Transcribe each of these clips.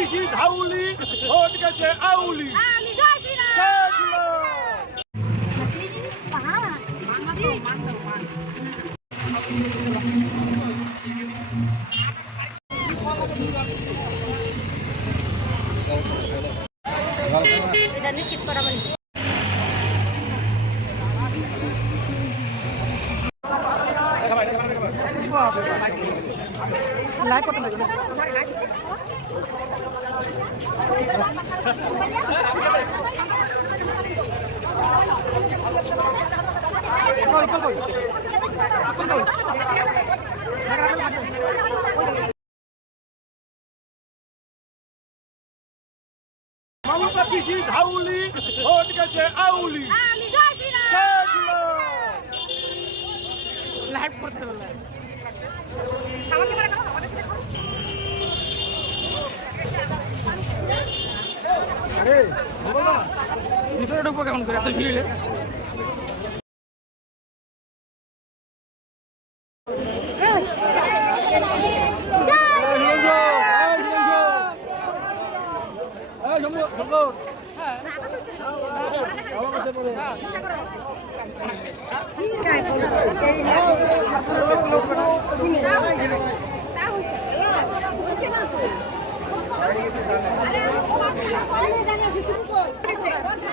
পিসি Dhauli vote গেছে আউলি। এটা নিশ্চিত করা মানে। মমতা পিসি ধাউলি ভোট গেছে আউলি। আমি জয় ভিতরে ঢুকবো কেমন করে এত ভিড়ে ঠিক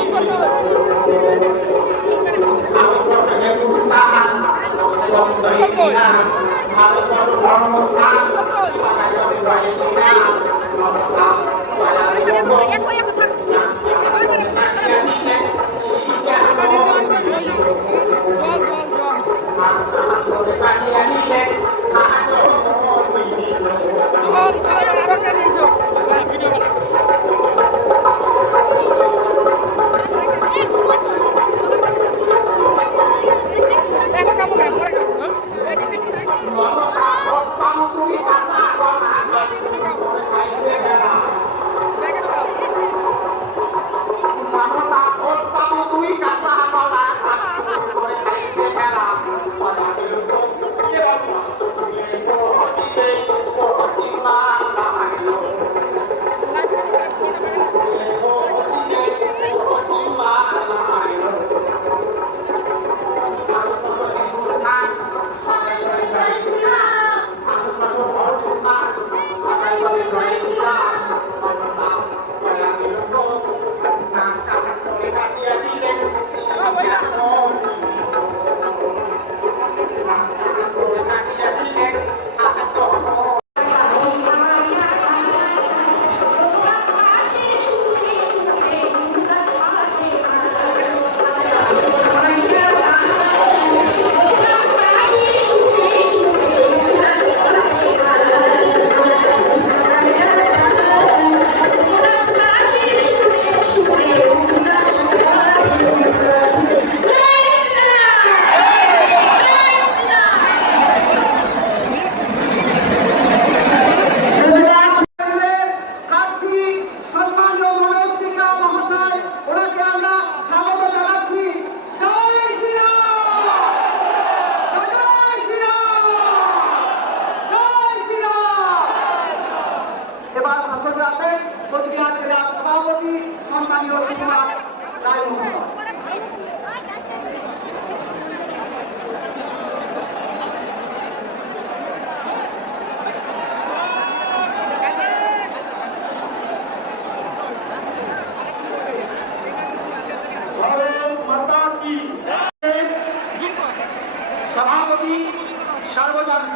এক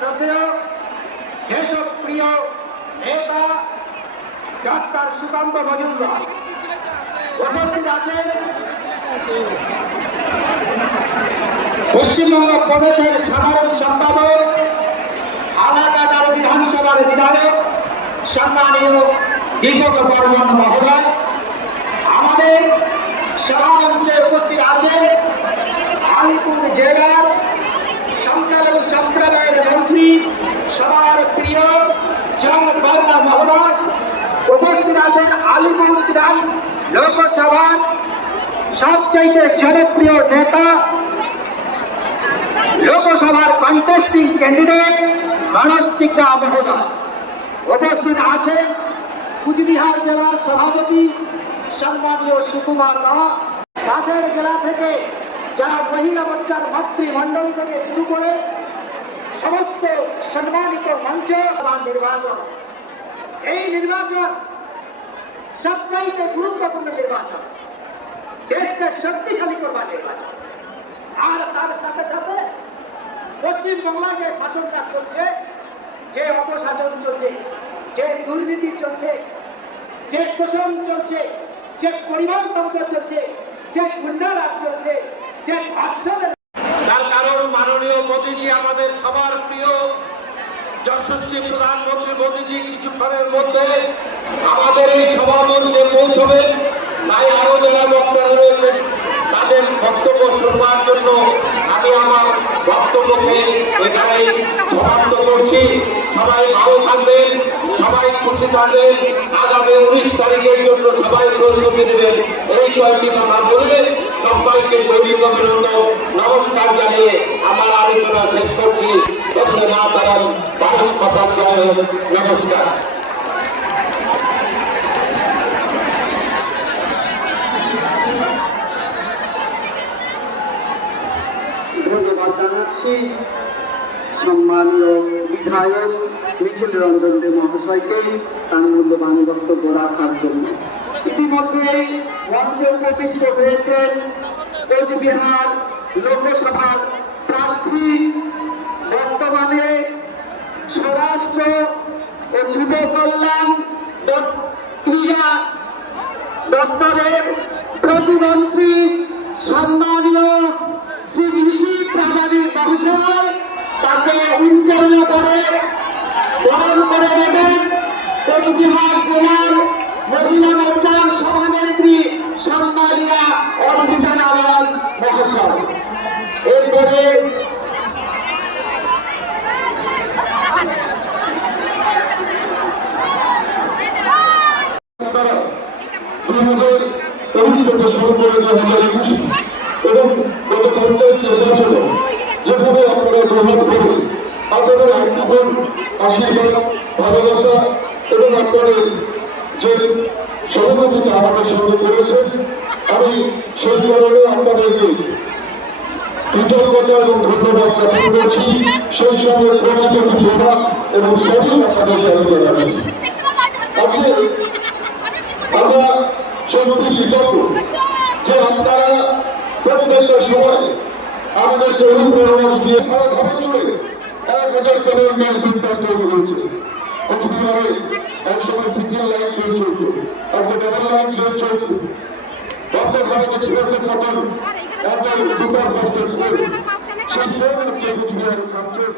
শ্রদ্ধেয় দেশপ্রিয় নেতা ডাক্তার সুকান্ত মজুমদার। আছেন পশ্চিমবঙ্গ প্রদেশের সাধারণ সম্পাদক আলাকাটার বিধানসভার বিধায়ক সম্মানীয় দীপক বর্মন মহোদয়। আমাদের সভামঞ্চে উপস্থিত আছেন আলিপুর জেলার সবচাইতে জনপ্রিয় নেতা লোকসভার কন্টেস্টিং ক্যান্ডিডেট মানস সিংহা মহোদয় উপস্থিত আছেন কুচবিহার জেলার সভাপতি সম্মানীয় সুকুমার দাস পাশের জেলা থেকে যারা মহিলা মোর্চার মাতৃমণ্ডল থেকে শুরু করে সমস্ত সম্মানিত মঞ্চ বা নির্বাচন এই নির্বাচন সবচাইতে গুরুত্বপূর্ণ নির্বাচন দেশকে শক্তিশালী করবার আর তার সাথে সাথে পশ্চিমবাংলায় যে শাসনটা চলছে যে অপশাসন চলছে, যে দুর্নীতি চলছে, যে শোষণ চলছে, যে পরিমাণতন্ত্র চলছে, যে গুন্ডারাজ চলছে, যে তার কারণ মাননীয় মোদীজি, আমাদের সবার প্রিয় যশস্বী প্রধানমন্ত্রী মোদীজি, কিছুক্ষণের মধ্যে আমাদের এই সভামঞ্চে পৌঁছবে তাই আরও যারা বক্তা রয়েছেন তাদের বক্তব্য শুনবার জন্য আমি আমার বক্তব্যকে এখানে সমাপ্ত করছি। সবাই ভালো থাকবেন, সবাই খুশি থাকবেন। আগামী উনিশ তারিখের জন্য সবাই প্রস্তুতি দেবেন এই কয়েকটি কথা বলে সবাইকে দৈনিক অভিনন্দন নমস্কার জানিয়ে আমার আলোচনা শেষ করছি। মাতা নমস্কার ধন্যবাদ জানাচ্ছি সম্মানীয় বিধায়ক নিখিল রঞ্জন দে মহাশয়কে তার মূল্যবান বক্তব্য রাখার জন্য। ইতিমধ্যেই মঞ্চে উপবিষ্ট হয়েছেন কোচবিহার লোকসভার প্রার্থী। বর্তমানে স্বরাষ্ট্র ও যুব কল্যাণ ক্রীড়া দপ্তরের প্রতিমন্ত্রী সম্মানীয় শ্রী ঋষি প্রামাণিক মহাশয় তাকে উত্তীর্ণ করে বরণ করে দেবেন কোচবিহার জেলার মহিলা মোর্চার সভানেত্রী সম্মানীয় অর্পিতা নারায়ণ মহাশয়। এরপরে এবং গত পঞ্চাশ বছর যেভাবে আপনারা গ্রহণ ভালোবাসা আপনাদের যে সহযোগিতা আমাদের সঙ্গে করেছেন আমি সেই কারণে আপনাদেরকে কৃতজ্ঞতা এবং ধন্যবাদ জ্ঞাপন করছি সেই সঙ্গে প্রণীত প্রভাব এবং সবই আপনাদের সাথে জানাচ্ছি আজকে আমরা সত্যি কৃতজ্ঞ যে আপনারা প্রত্যেকটা সময় আমাদের সেই প্রেরণা দিয়ে সারা ঘরে জুড়ে এক হাজার জনের মেয়ে তৈরি হয়েছে Komşuları, komşuları sizlerle ilgili çözdü. Arkadaşlarla ilgili çözdü. Bazı bazı kimse satar. Bazı bu kadar satar. Şimdi ne yapacağız?